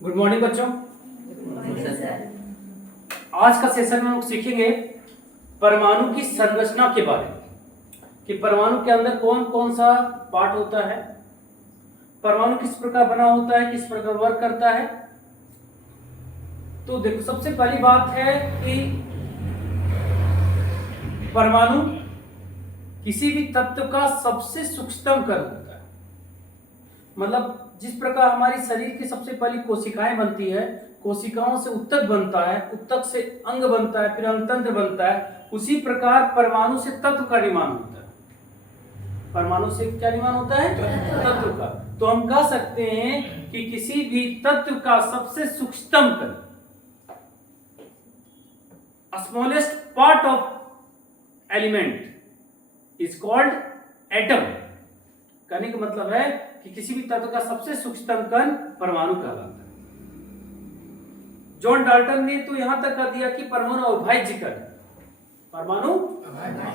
Good morning बच्चों। आज का सेशन में हम सीखेंगे परमाणु की संरचना के बारे में कि परमाणु के अंदर कौन कौन सा पार्ट होता है, परमाणु किस प्रकार बना होता है, किस प्रकार वर्क करता है। तो देखो, सबसे पहली बात है कि परमाणु किसी भी तत्व का सबसे सूक्ष्मतम कण होता है। मतलब जिस प्रकार हमारी शरीर की सबसे पहली कोशिकाएं बनती है, कोशिकाओं से उत्तक बनता है, उत्तक से अंग बनता है, फिर अंगतंत्र बनता है, उसी प्रकार परमाणु से तत्व का निर्माण होता है। परमाणु से क्या निर्माण होता है? तत्व का। तो हम कह सकते हैं कि किसी भी तत्व का सबसे सूक्ष्मतम कण, smallest part of element is called atom. कहने का मतलब है कि किसी भी तत्व का सबसे सूक्ष्मतम कण परमाणु कहलाता है। जॉन डाल्टन ने तो यहां तक कह दिया कि परमाणु अविभाज्य कण, परमाणु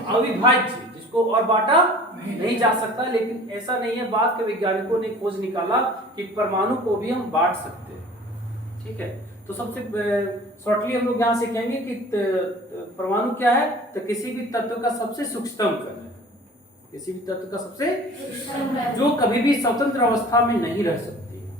अविभाज्य, जिसको और बांटा नहीं जा सकता। लेकिन ऐसा नहीं है, बाद के वैज्ञानिकों ने खोज निकाला कि परमाणु को भी हम बांट सकते हैं। ठीक है, तो सबसे शॉर्टली हम लोग यहां से कहेंगे कि परमाणु क्या है, तो किसी भी तत्व का सबसे सूक्ष्मतम कण है, किसी भी तत्व का सबसे, जो कभी भी स्वतंत्र अवस्था में नहीं रह सकती है,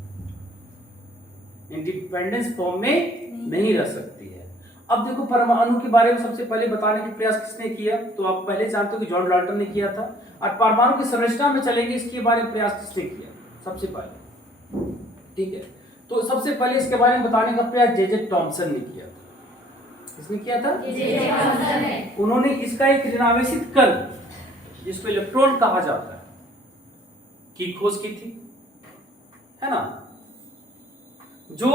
इंडिपेंडेंस फॉर्म में नहीं रह सकती है। अब देखो, परमाणु के बारे में सबसे पहले बताने का प्रयास किसने किया? तो आप पहले जानते हो कि जॉन डाल्टन ने किया था। और परमाणु की संरचना में चलेंगे, इसके बारे में प्रयास किसने किया सबसे पहले? ठीक है, तो सबसे पहले इसके बारे में बताने का प्रयास जे टॉमसन ने किया था। किसने किया था? उन्होंने इसका एक ऋणावेशित कण, जिसको इलेक्ट्रॉन कहा जाता है, की खोज की थी, है ना, जो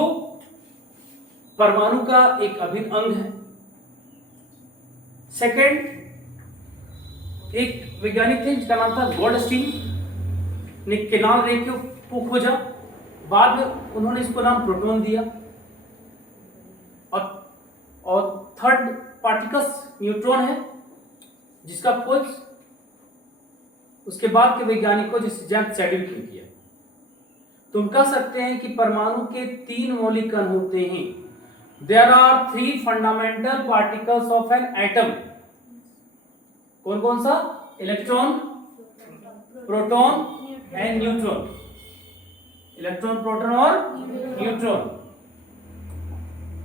परमाणु का एक अभिन्न अंग है। सेकंड, एक वैज्ञानिक थे जिसका नाम था गोल्डस्टीन ने केनाल रे को खोजा। बाद में उन्होंने इसको नाम प्रोटॉन दिया। और थर्ड पार्टिकल्स न्यूट्रॉन है, जिसका खोज उसके बाद के वैज्ञानिकों जैसे जेम्स चैडविक ने किया। तो हम कह सकते हैं कि परमाणु के 3 मौलिक कण होते हैं। There are 3 fundamental particles of an atom. कौन कौन सा? Electron, proton and neutron. Electron, proton और न्यूट्रॉन।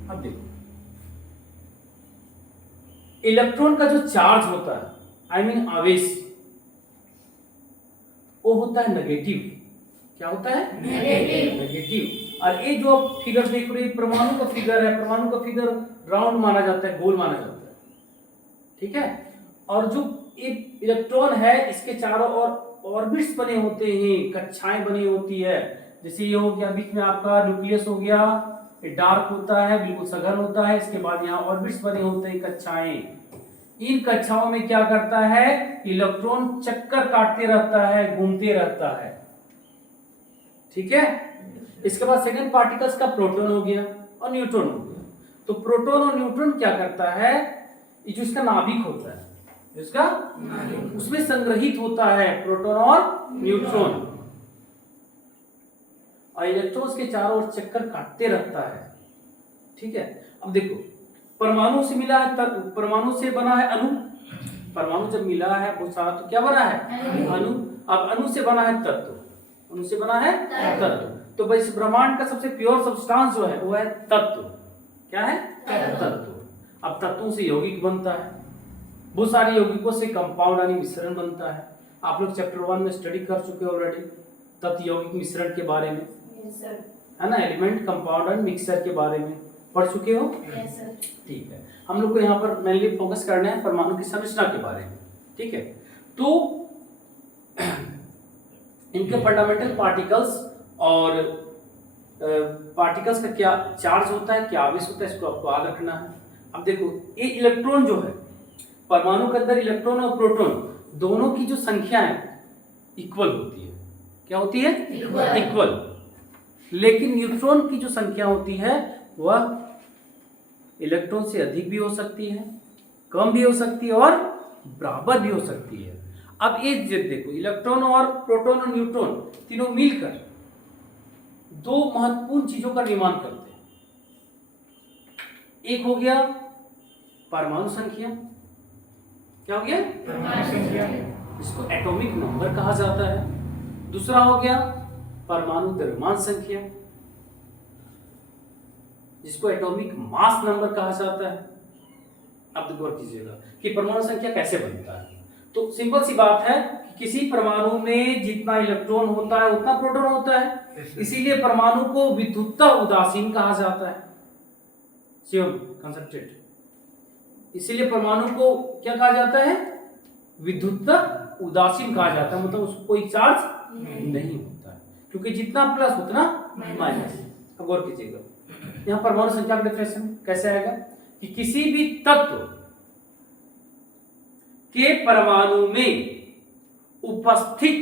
अब देखो, इलेक्ट्रॉन का जो चार्ज होता है, आई मीन आवेश, वो होता है नेगेटिव। क्या होता है? नेगेटिव। और ये जो आप फिगर देख रहे हैं, परमाणु का फिगर है। परमाणु का फिगर राउंड माना जाता है, गोल माना जाता है। ठीक है, और जो एक इलेक्ट्रॉन है, इसके चारों ओर ऑर्बिट्स बने होते हैं, कक्षाएं बनी होती है। जैसे ये हो गया, बीच में आपका न्यूक्लियस हो गया, ये डार्क होता है, बिल्कुल सघन होता है। इसके बाद यहाँ ऑर्बिट्स बने होते हैं, कक्षाएं। इन कक्षाओं में क्या करता है? इलेक्ट्रॉन चक्कर काटते रहता है, घूमते रहता है। ठीक है, इसके बाद सेकंड पार्टिकल्स का प्रोटॉन हो गया और न्यूट्रॉन हो गया। तो प्रोटॉन और न्यूट्रॉन क्या करता है? ये जो इसका नाभिक होता है, इसका उसमें संग्रहित होता है प्रोटॉन और न्यूट्रॉन, और इलेक्ट्रॉन्स के चारों ओर चक्कर काटते रहता है। ठीक है, अब देखो, परमाणु से मिला है, परमाणु से बना है अणु। परमाणु जब मिला है बहुत सारा, तो क्या बना है? अणु। अब अणु से बना है तत्व, अणु से बना है तत्व। तो भाई, इस ब्रह्मांड का सबसे प्योर सब्सटेंस जो है वो है तत्व। क्या है? तत्व। अब तत्वों से यौगिक बनता है, बहुत सारे यौगिकों से कंपाउंड यानी मिश्रण बनता है। आप लोग चैप्टर 1 में स्टडी कर चुके हो ऑलरेडी, तत्व यौगिक मिश्रण के बारे में, है ना, एलिमेंट कंपाउंड एंड मिक्सचर के बारे में पढ़ चुके हो। ठीक है, हम लोग को यहाँ पर मेनली फोकस करना है परमाणु की संरचना के बारे में। ठीक है, तो इनके फंडामेंटल पार्टिकल्स और पार्टिकल्स का क्या चार्ज होता है, क्या आवेश होता है, इसको आपको याद रखना है। अब देखो, ये इलेक्ट्रॉन जो है, परमाणु के अंदर इलेक्ट्रॉन और प्रोटॉन दोनों की जो संख्या है इक्वल होती है। क्या होती है? इक्वल। लेकिन न्यूट्रॉन की जो संख्या होती है वह इलेक्ट्रॉन से अधिक भी हो सकती है, कम भी हो सकती है और बराबर भी हो सकती है। अब ये देखो, इलेक्ट्रॉन और प्रोटॉन और न्यूट्रॉन तीनों मिलकर दो महत्वपूर्ण चीजों का निर्माण करते हैं। एक हो गया परमाणु संख्या, क्या हो गया? परमाणु संख्या, इसको एटॉमिक नंबर कहा जाता है। दूसरा हो गया परमाणु द्रव्यमान संख्या, जिसको एटॉमिक मास नंबर कहा जाता है। अब गौर कीजिएगा कि परमाणु संख्या कैसे बनता है। तो सिंपल सी बात है कि किसी परमाणु में जितना इलेक्ट्रॉन होता है उतना प्रोटॉन होता है, इसीलिए परमाणु को विद्युतता उदासीन कहा जाता है। कंसेप्टेड। इसीलिए परमाणु को क्या कहा जाता है? विद्युतता उदासीन कहा जाता है, मतलब उसको कोई चार्ज नहीं होता है, क्योंकि जितना प्लस उतना माइनस। अब गौर कीजिएगा, यहाँ परमाणु संख्या का डेफिनेशन कैसे आएगा कि किसी भी तत्व के परमाणु में उपस्थित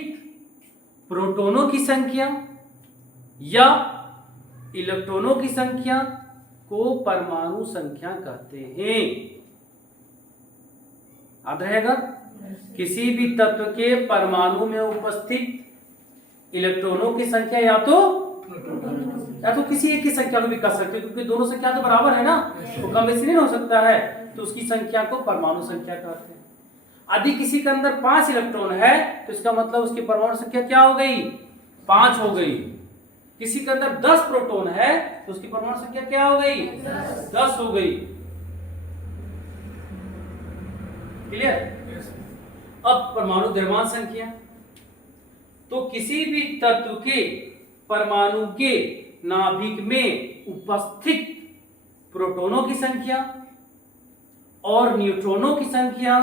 प्रोटॉनों की संख्या या इलेक्ट्रॉनों की संख्या को परमाणु संख्या कहते हैं। याद रहेगा, किसी भी तत्व के परमाणु में उपस्थित इलेक्ट्रॉनों की संख्या या तो किसी एक की संख्या को भी कह सकते हैं, क्योंकि दोनों संख्या तो बराबर है ना, तो कम बेसी नहीं हो सकता है, तो उसकी संख्या को परमाणु संख्या कहते हैं। यदि किसी के अंदर 5 इलेक्ट्रॉन है तो इसका मतलब उसकी परमाणु संख्या क्या हो गई? 5 हो गई। किसी के अंदर 10 प्रोटॉन है तो उसकी परमाणु संख्या क्या हो गई? 10 हो गई। क्लियर? अब परमाणु द्रव्यमान संख्या, तो किसी भी तत्व के परमाणु के नाभिक में उपस्थित प्रोटॉनों की संख्या और न्यूट्रॉनों की संख्या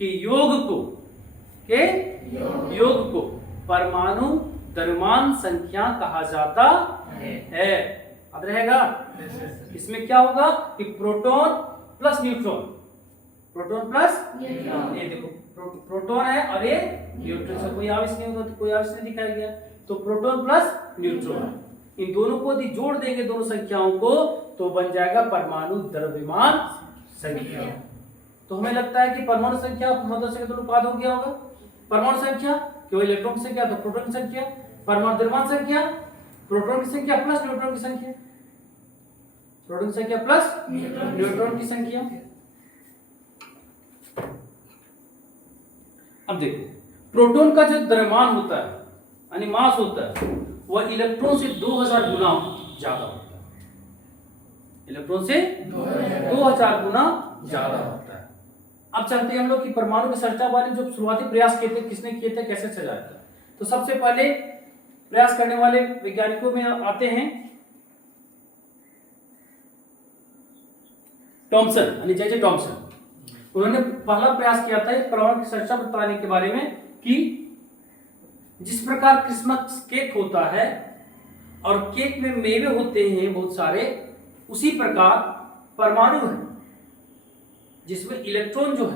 के योग को परमाणु द्रव्यमान संख्या कहा जाता है। याद रहेगा? इसमें क्या होगा कि proton plus neutron, proton plus ये देखो प्रोटॉन है और ये न्यूट्रॉन से कोई आवेश नहीं होगा, तो कोई आवेश नहीं दिखाया गया, तो प्रोटॉन प्लस न्यूट्रॉन, इन दोनों को यदि जोड़ देंगे दोनों संख्याओं को तो बन जाएगा परमाणु द्रव्यमान संख्या। तो हमें लगता है कि परमाणु संख्या मतलब से तो अनुपात हो गया होगा। परमाणु संख्या केवल इलेक्ट्रॉन की संख्या तो प्रोटॉन की संख्या, परमाणु द्रव्यमान संख्या प्रोटॉन की संख्या प्लस न्यूट्रॉन की संख्या, प्रोटॉन की संख्या प्लस न्यूट्रॉन की संख्या। अब देखो, प्रोटॉन का जो द्रव्यमान होता है यानी मास होता है वह इलेक्ट्रॉन से 2000 गुना ज्यादा होता है, इलेक्ट्रॉन से 2000 गुना ज्यादा होता है। अब चलते हैं हम लोग कि परमाणु के संरचना वाले जो शुरुआती प्रयास किए थे किसने किए थे, कैसे सजाया था। तो सबसे पहले प्रयास करने वाले वैज्ञानिकों में आते हैं टॉमसन यानी जे टॉमसन। उन्होंने पहला प्रयास किया था परमाणु की संरचना बताने के बारे में कि जिस प्रकार क्रिसमस केक होता है और केक में मेवे होते हैं बहुत सारे, उसी प्रकार परमाणु है जिसमें इलेक्ट्रॉन जो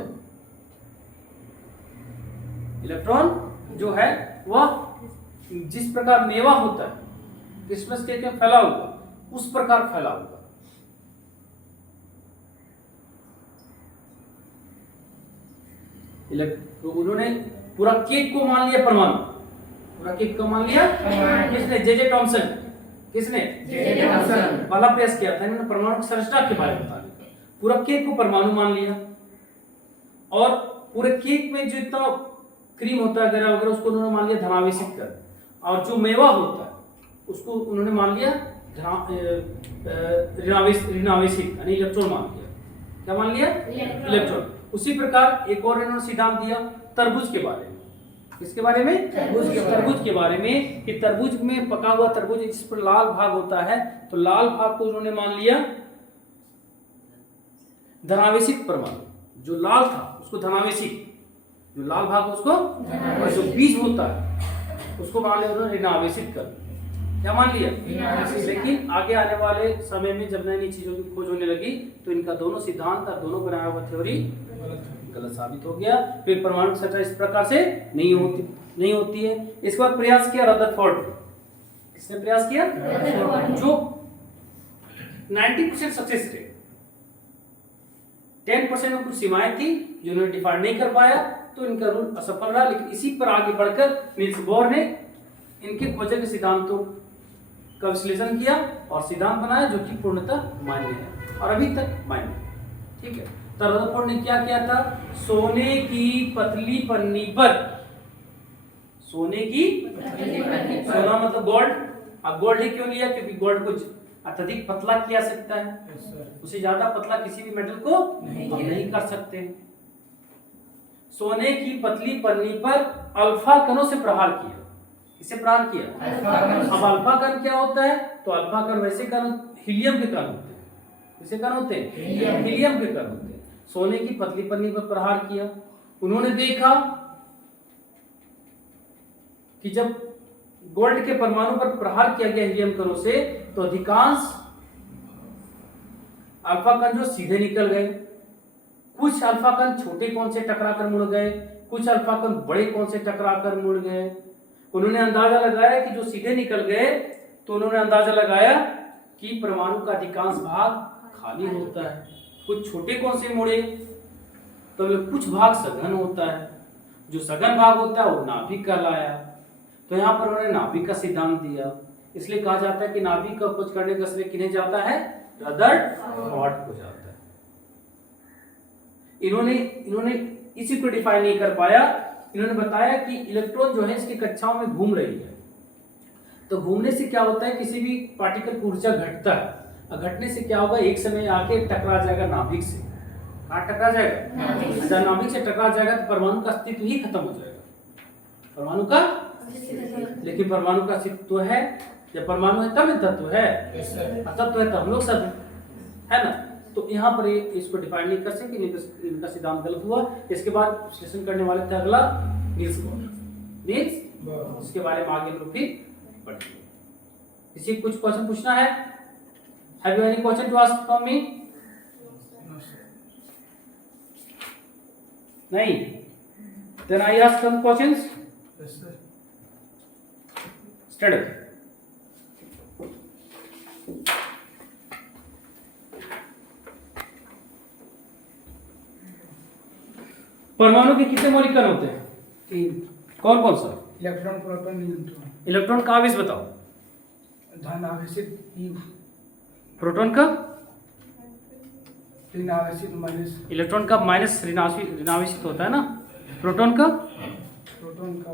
है वह जिस प्रकार मेवा होता है क्रिसमस केक में फैला हुआ उस प्रकार फैला हुआ। तो उन्होंने पूरा केक को मान लिया परमाणु, पूरा केक को मान लिया किसने? जे टॉमसन। किसने? जे टॉमसन। पहला प्रयास किया था इन्होंने परमाणु की संरचना के बारे में बताने का। पूरा केक को परमाणु मान लिया और पूरे केक में जो इतना क्रीम होता है वगैरह वगैरह उसको उन्होंने मान लिया धनावेशित कर, और जो मेवा होता है उसको उन्होंने मान लिया ऋणावेशित यानी इलेक्ट्रॉन मान लिया। क्या मान लिया? इलेक्ट्रॉन। उसी प्रकार एक और इन्होंने सिद्धांत दिया तरबूज के बारे में। किसके बारे में? तरबूज के बारे में कि तरबूज में पका हुआ तरबूज जिस पर लाल भाग होता है तो लाल भाग को उन्होंने मान लिया धनावेशित परमाणु, जो लाल था उसको धनावेशित, जो लाल भाग उसको, और जो बीज होता है उसको मान लिया उन्होंने ऋणावेशित कर। क्या मान लिया? लेकिन आगे आने वाले समय में जब नई नई चीजों की खोज होने लगी तो इनका दोनों सिद्धांत और दोनों बनाया हुआ थ्योरी गलत साबित हो गया। फिर परमाणु की संरचना इस प्रकार से नहीं होती है। इसके बाद प्रयास किया रदरफोर्ड। किसने प्रयास किया? जो 90% सक्सेस रेट, 10% में कुछ सीमाएं थी जो उन्होंने डिफाइन नहीं कर पाया तो इनका रूल असफल रहा। लेकिन इसी पर आगे बढ़कर नील्स बोर ने इनके खोजे के सिद्धांतों का विश्लेषण किया और सिद्धांत बनाया जो कि पूर्णतः मान्य है और अभी तक मान्य है। ठीक है, तो रदरफोर्ड ने क्या किया था? सोने की पतली पन्नी पर, सोने की सोना मतलब गोल्ड, अब गोल्ड ही क्यों लिया? क्योंकि गोल्ड कुछ अत्यधिक पतला किया सकता है, उसे ज्यादा पतला किसी भी मेटल को हम नहीं कर सकते। सोने की पतली पन्नी पर अल्फा कणों से प्रहार किया। किसे प्रहार किया? अब अल्फा कण क्या होता है? तो अल्फा कण वैसे कण हीलियम के कण होते हैं। किसे कण होते हैं? हीलियम के कण होते हैं। सोने की पतली पन्नी पर प्रहार किया। उन्होंने देखा कि जब गोल्ड के परमाणु पर प्रहार किया गया हीलियम कणों से तो अधिकांश अल्फा कण जो सीधे निकल गए, कुछ अल्फा कण छोटे कोण से टकराकर मुड़ गए, कुछ अल्फा कण बड़े कोण से टकराकर मुड़ गए। उन्होंने अंदाजा लगाया कि जो सीधे निकल गए तो उन्होंने अंदाजा लगाया कि परमाणु का अधिकांश भाग खाली होता है। कुछ छोटे कोण से मुड़े तो कुछ भाग सघन होता है, जो सघन भाग होता है वो नाभिक कहलाया। तो यहाँ पर उन्होंने नाभिक का सिद्धांत दिया। इसलिए कहा जाता है कि नाभिक का खोज करने का श्रेय किन्हें जाता है? रदरफोर्ड को जाता है। इन्होंने इसी को डिफाइन नहीं कर पाया। इन्होंने बताया कि इलेक्ट्रॉन जो है इसकी कक्षाओं में घूम रही है, तो घूमने से क्या होता है? किसी भी पार्टिकल की ऊर्जा घटता है और घटने से क्या होगा? एक समय आके टकरा जाएगा नाभिक से। कहाँ टकरा जाएगा? जब नाभिक से टकरा जाएगा तो परमाणु का अस्तित्व ही खत्म हो जाएगा। परमाणु का, लेकिन परमाणु का अस्तित्व तो है, जब परमाणु है तब तत्व है, तत्व है तो हम लोग सब है ना। तो यहाँ पर इसको डिफाइन नहीं कर सकते, इनका सिद्धांत गलत हुआ। इसके बाद विश्लेषण करने वाले थे अगला नील्स बोर। इसके बारे में आगे हम लोग फिर पढ़ेंगे। किसी कुछ क्वेश्चन पूछना है? Have you any question to ask from me? नहीं? Then I ask some questions. Study. परमाणु के कितने मौलिक कण होते हैं? 3। कौन कौन सा? Electron, proton, neutron. इलेक्ट्रॉन का आवेश बताओ। धन आवेशित ई, प्रोटॉन का? ऋण आवेशित माइनस। इलेक्ट्रॉन का माइनस ऋणावेशित होता है ना। प्रोटॉन का? प्रोटॉन का